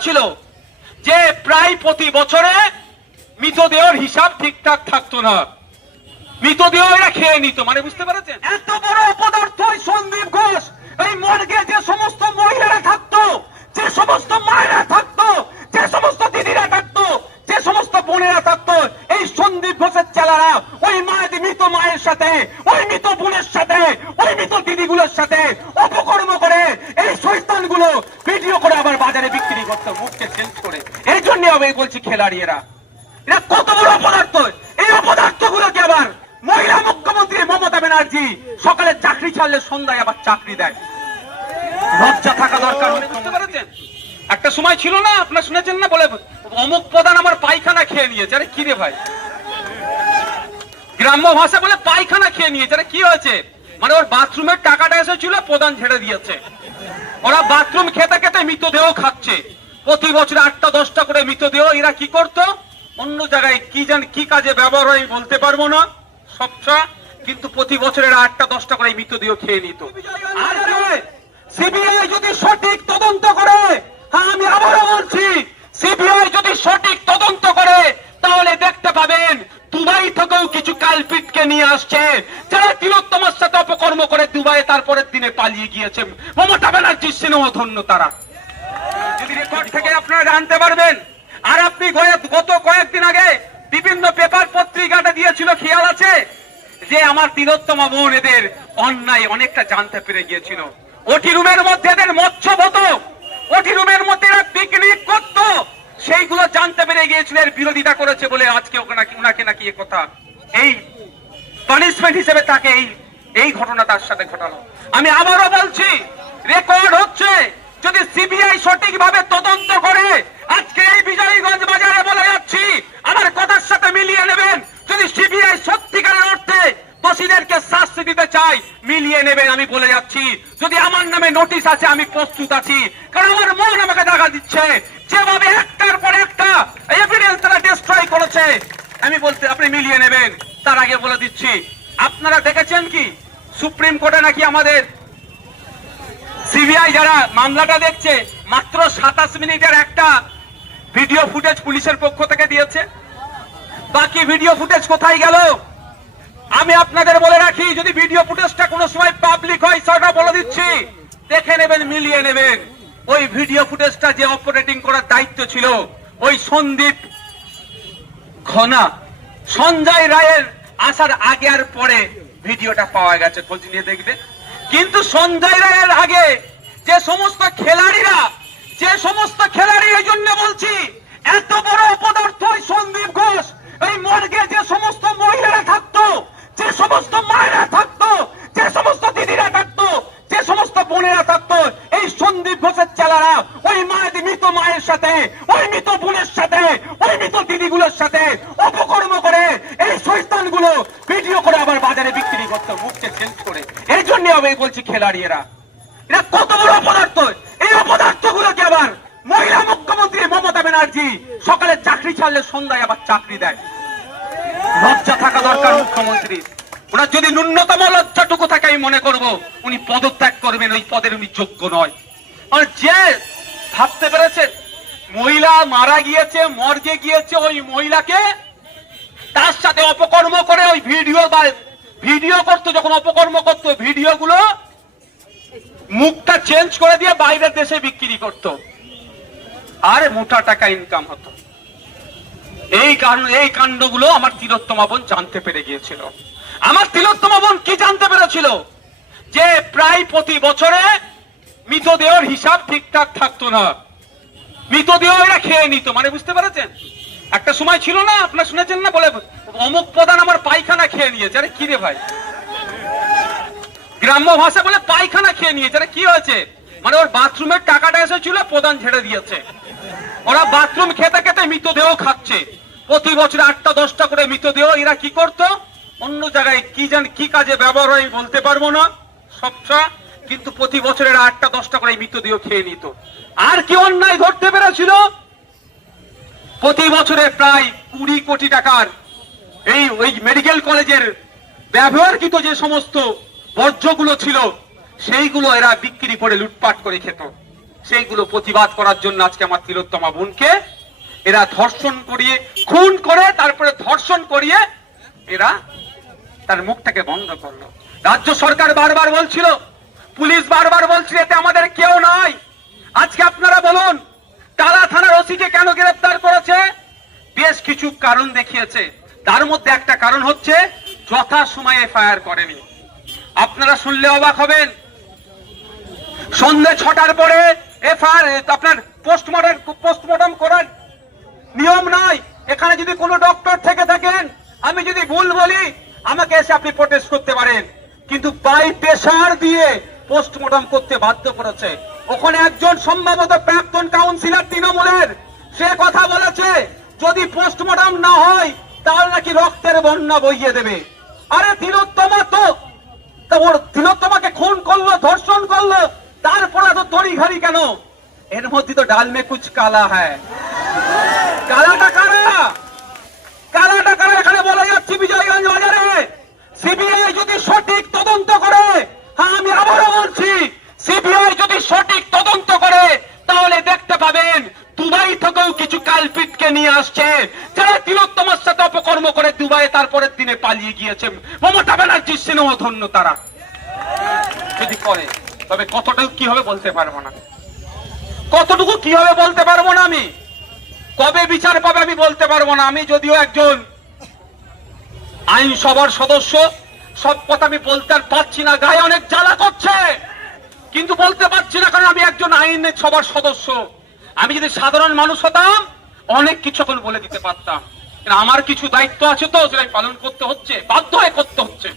পেরেছিল যে প্রায় প্রতি বছরে মৃতদেহের হিসাব ঠিকঠাক থাকতো না, মৃতদেহ এরা খেয়ে নিত। মানে বুঝতে পেরেছেন? এত বড় অপদার্থ সন্দীপ ঘোষ এই মর্গে যে সমস্ত মহিলারা থাকতো, যে সমস্ত মায়েরা থাকতো, যে সমস্ত দিদিরা থাকতো, যে সমস্ত বোনেরা থাকতো, এই সন্দীপ ঘোষের চেলারা ওই মৃত মায়ের সাথে, ওই মৃত বোনের সাথে, ওই মৃত দিদিগুলোর সাথে অপকর্ম করে এই শয়তানগুলো ভিডিও করে আবার বাজারে বিক্রি করতো মুখকে চেঞ্জ করে। এই জন্য আমি বলছি খেলাড়ি এরা কত বড় অপদার্থ। এই অপদার্থ গুলোকে আবার মহিলা মুখ্যমন্ত্রী মমতা ব্যানার্জি সকালে চাকরি ছাড়লে সন্ধ্যায় আবার চাকরি দেয়। লজ্জা থাকা দরকার। বুঝতে পেরেছেন? একটা সময় ছিল না, আপনারা শুনেছেন না, বলে অমুক প্রধান আমার পায়খানা খেয়ে নিয়েছে। আরে কি রে ভাই, গ্রাম্য ভাষা বলে পায়খানা খেয়ে নিয়েছে। আরে কি হয়েছে? মানে ওর বাথরুমের টাকাটা এসেছিল, প্রধান ঝেড়ে দিয়েছে। ওরা বাথরুম খেতে খেতে মৃতদেহ খাচ্ছে। প্রতি বছর 8টা 10টা করে মৃতদেহ এরা কি করতো অন্য জায়গায় কি কাজে ব্যবহার হয় বলতে পারবো না সবটা, কিন্তু প্রতি বছর এরা 8টা 10টা করে মৃতদেহ খেয়ে নিত। সিবিআই যদি সঠিক তদন্ত করে, হ্যাঁ আমি আবারও বলছি, সিবিআই যদি সঠিক তদন্ত করে তাহলে দেখতে পাবেন দুবাই থেকেও কিছু কালপিটকে নিয়ে আসছে যারা তিলোত্তমার সাথে অপকর্ম করে দুবাই তারপরের দিনে পালিয়ে গিয়েছে। মমতা ব্যানার্জির সিনেমা ধন্য তারা। যদি রেকর্ড থেকে আপনারা জানতে পারবেন। আর আপনি গত কয়েকদিন আগে বিভিন্ন পেপার পত্রিকাটা দিয়েছিল, খেয়াল আছে যে আমার তিলোত্তমা বোন এদের অন্যায় অনেকটা জানতে পেরে গিয়েছিল। ওটি রুমের মধ্যে এদের মৎস্য হতো, ওটি রুমের মধ্যে এরা পিকনিক করত, সেইগুলো জানতে পেরে গিয়েছিল। এর বিরোধিতা করেছে বলে আজকে ওনাকে নাকি এ কথা এই পানিশমেন্ট হিসেবে তাকে এই ঘটনা তার সাথে ঘটালো। আমি আবারও বলছি, রেকর্ড হচ্ছে, যদি সিবিআই সঠিকভাবে তদন্ত করে আজকে এই বিজয়গঞ্জ বাজারে বলে যাচ্ছি, আমার কথার সাথে মিলিয়ে নেবেন। যদি সিবিআই সত্যিকারের অর্থে দোষীদেরকে শাস্তি দিতে চাই, মিলিয়ে নেবেন। আমি বলে যাচ্ছি, যদি আমার নামে নোটিশ আছে আমি প্রস্তুত আছি, কারণ আমার মন আমাকে দেখা দিচ্ছে যেভাবে একটার পর একটা এভিডেন্স তারা ডিস্ট্রয় করেছে। আমি বলতে আপনি মিলিয়ে নেবেন। তার আগে বলে দিচ্ছি, আপনারা দেখেছেন কি সুপ্রিম কোর্টে নাকি আমাদের সিবিআই যারা মামলাটা দেখছে মাত্র 27 মিনিটের একটা ভিডিও ফুটেজ পুলিশের পক্ষ থেকে দিয়েছে। বাকি ভিডিও ফুটেজ কোথায় গেল? আমি আপনাদের বলে রাখি, যদি ভিডিও ফুটেজটা কোনো সময় পাবলিক হয় সেটা বলে দিচ্ছি, দেখে নেবেন, মিলিয়ে নেবেন। ওই ভিডিও ফুটেজটা যে অপারেটিং করার দায়িত্ব ছিল ওই সন্দীপ ঘনা, সঞ্জয় রায়ের আসার আগে আর পরে ভিডিওটা পাওয়া গেছে, খোঁজ নিয়ে দেখবে। কিন্তু সঞ্জয় রায়ের আগে যে সমস্ত খেলাড়িরা, এই জন্য বলছি এত বড় অপদার্থ সন্দীপ ঘোষ এই মর্গে যে সমস্ত মহিলারা থাকতো, যে সমস্ত মায়েরা থাকতো, যে সমস্ত দিদিরা থাকতো, যে সমস্ত বোনেরা থাকতো, এই সন্দীপ ঘোষের চেলারা ওই মৃত মায়ের সাথে, ওই মৃত বোনের সাথে, ওই মৃত দিদিগুলোর সাথে অপকর্ম করে এই শয়তানগুলো ভিডিও করে আবার বাজারে বিক্রি করতো মুখকে চেঞ্জ করে। এই জন্য আমি বলছি খেলাড়ি এরা কত বড় অপদার্থ। এই অপদার্থ গুলোকে আবার মহিলা মুখ্যমন্ত্রী মমতা ব্যানার্জি সকালে চাকরি ছাড়লে সন্ধ্যায় আবার চাকরি দেয়। লজ্জা থাকা দরকার মুখ্যমন্ত্রী। ওনার যদি ন্যূনতম লজ্জাটুকু থাকে আমি মনে করব উনি পদত্যাগ করবেন, ওই পদের উনি যোগ্য নয়। আর যে ভাবতে পেরেছে মহিলা মারা গিয়েছে, মর্গে গিয়েছে, ওই মহিলাকে তার সাথে অপকর্ম করে ওই ভিডিও করতো, যখন অপকর্ম করতো ভিডিওগুলো মুখটা চেঞ্জ করে দিয়ে বাইরের দেশে বিক্রি করতো, আর মোটা টাকা ইনকাম হতো। এই কাণ্ডগুলো আমার তিলোত্তমা বোন জানতে পেরে গিয়েছিল। আমার তিলোত্তমা বোন কি জানতে পেরেছিল? যে প্রায় প্রতি বছরে মৃতদেহের হিসাব ঠিকঠাক থাকতো না, মৃতদেহ এরা খেয়ে নিত। মানে বুঝতে পেরেছেন? একটা সময় ছিল না, আপনারা শুনেছেন না, বলে অমুক প্রধান আমার পায়খানা খেয়ে নিয়েছে। আরে কি রে ভাই, গ্রাম্য ভাষা বলে পায়খানা খেয়ে নিয়েছে। আরে কি হয়েছে? মানে ওর বাথরুমের টাকাটা এসেছিল, প্রধান ঝেড়ে দিয়েছে। ওরা বাথরুম খেতে খেতে মৃতদেহ খাচ্ছে। প্রতি বছর 8টা 10টা করে মৃতদেহ এরা কি করতো অন্য জায়গায় কি কাজে ব্যবহার হয় বলতে পারবো না সবটা, কিন্তু প্রতি বছর এরা 8টা 10টা করে মৃতদেহ খেয়ে নিত। আর কি অন্যায় ধরতে পেরেছিল? প্রতি বছরে প্রায় 20 কোটি টাকার ওই মেডিকেল কলেজের ব্যবহারকৃত যে সমস্ত বর্জ্যগুলো ছিল সেইগুলো এরা বিক্রি করে লুটপাট করে খেত। সেইগুলো প্রতিবাদ করার জন্য আজকে আমার তিলোত্তমা বোনকে এরা ধর্ষণ করিয়ে খুন করে তারপরে ধর্ষণ করিয়ে এরা তার মুখটাকে বন্ধ করলো। রাজ্য সরকার বারবার বলছিল, পুলিশ বারবার বলছিল এতে আমাদের কেউ নাই। আজকে আপনারা বলুন টালা থানার ওসিকে কেন গ্রেফতার করেছে? বেশ কিছু কারণ দেখিয়েছে, তার মধ্যে একটা কারণ হচ্ছে যথা সময়ে এফআইআর করেনি। আপনারা শুনলে অবাক হবেন, সন্ধ্যে 6টার পরে এফআইআর আপনার পোস্টমর্টম করার নিয়ম নাই। এখানে যদি কোনো ডক্টর থেকে থাকেন, আমি যদি ভুল বলি আমাকে এসে আপনি প্রোটেস্ট করতে পারেন, কিন্তু বাই প্রেসার দিয়ে পোস্টমর্টম করতে বাধ্য করেছে। ওখানে একজন সম্ভবত প্রাক্তন কাউন্সিলর তৃণমূলের, সে কথা বলেছে যদি পোস্টমর্টম না হয় তাহলে নাকি রক্তের বন্যা বইয়ে দেবে। আরে তিলোত্তমা তো ওর তিলোত্তমাকে খুন করলো, ধর্ষণ করলো, তারপরে তো তড়িঘড়ি কেন? এর মধ্যে তো ডাল মে কুছ কালা হ্যায়। কালাটা কারা? কালাটা কারা এখানে বলা যাচ্ছে বিজয়গঞ্জ বাজারে। সিবিআই যদি সঠিক তদন্ত করে, হ্যাঁ আমি আবারও বলছি, সিবিআই যদি সঠিক তদন্ত করে তাহলে দেখতে পাবেন দুবাই থেকেও কিছু কালপিটকে নিয়ে আসছে যারা তিলোত্তমার সাথে অপকর্ম করে দুবাই তারপরের দিনে পালিয়ে গিয়েছে। মমতা ব্যানার্জির সিনেমা ধন্য তারা যদি করে, তবে কতটুকু কি হবে বলতে পারবো না, কতটুকু কি হবে বলতে পারবো না। আমি কবে বিচার পাবে আমি বলতে পারবো না। আমি যদিও একজন আইনসভার সদস্য, সব কথা আমি বলতে পারছি না, গায়ে অনেক জ্বালা করছে, কিন্তু বলতে পারছি না কারণ আমি একজন আইনের সভার সদস্য। আমি যদি সাধারণ মানুষ হতাম অনেক কিছু এখন বলে দিতে পারতাম, আমার কিছু দায়িত্ব আছে তো সেটা পালন করতে হচ্ছে, বাধ্য হয়ে করতে হচ্ছে।